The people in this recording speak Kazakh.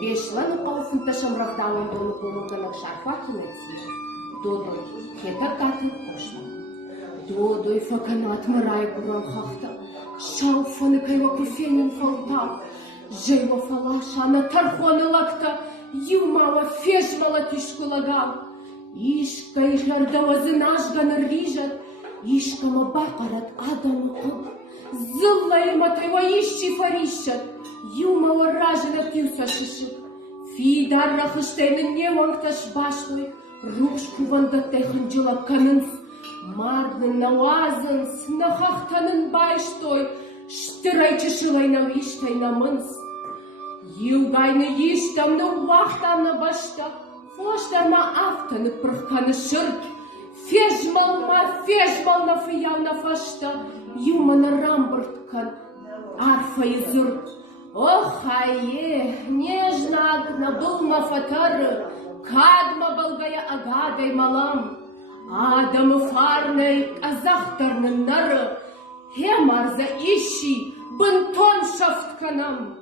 Бешланы қауфын ташамрақтауын доны комылғанық шарфатынати. Додой хетар татын қошман. Додой факанат мырай буран хақта. Шауфаны кайва куфенин фалтам. Жайва фалашана тархоны лакта. Юмала фежмала тишкулагал. Ишка ихлардавазын ажганыр рижат. Ишкама бақарат адамы құл. Зыллайырма тайва ищи фарищат. Юмала ражына тюса шишик. Фидарра хыштайнын не ваңташ баштой. Рушку вандаттайхын жылап канынс. Мардын науазынс, нахақтанын байштой. Штырай чышылайнау иштайнамынс. Югайны иштамны вақтамны башта. Фоштарма автаны пырхканы шырт. Фежмална фыяуна фашта. Юманы рамбырткан арфа и зырт. Ох, ае, нежно агна былма фатары. Кадма балгая агадай малам. Адамы фарнай казахтарнын нары. Хемарза ищи бынтон шафтканам.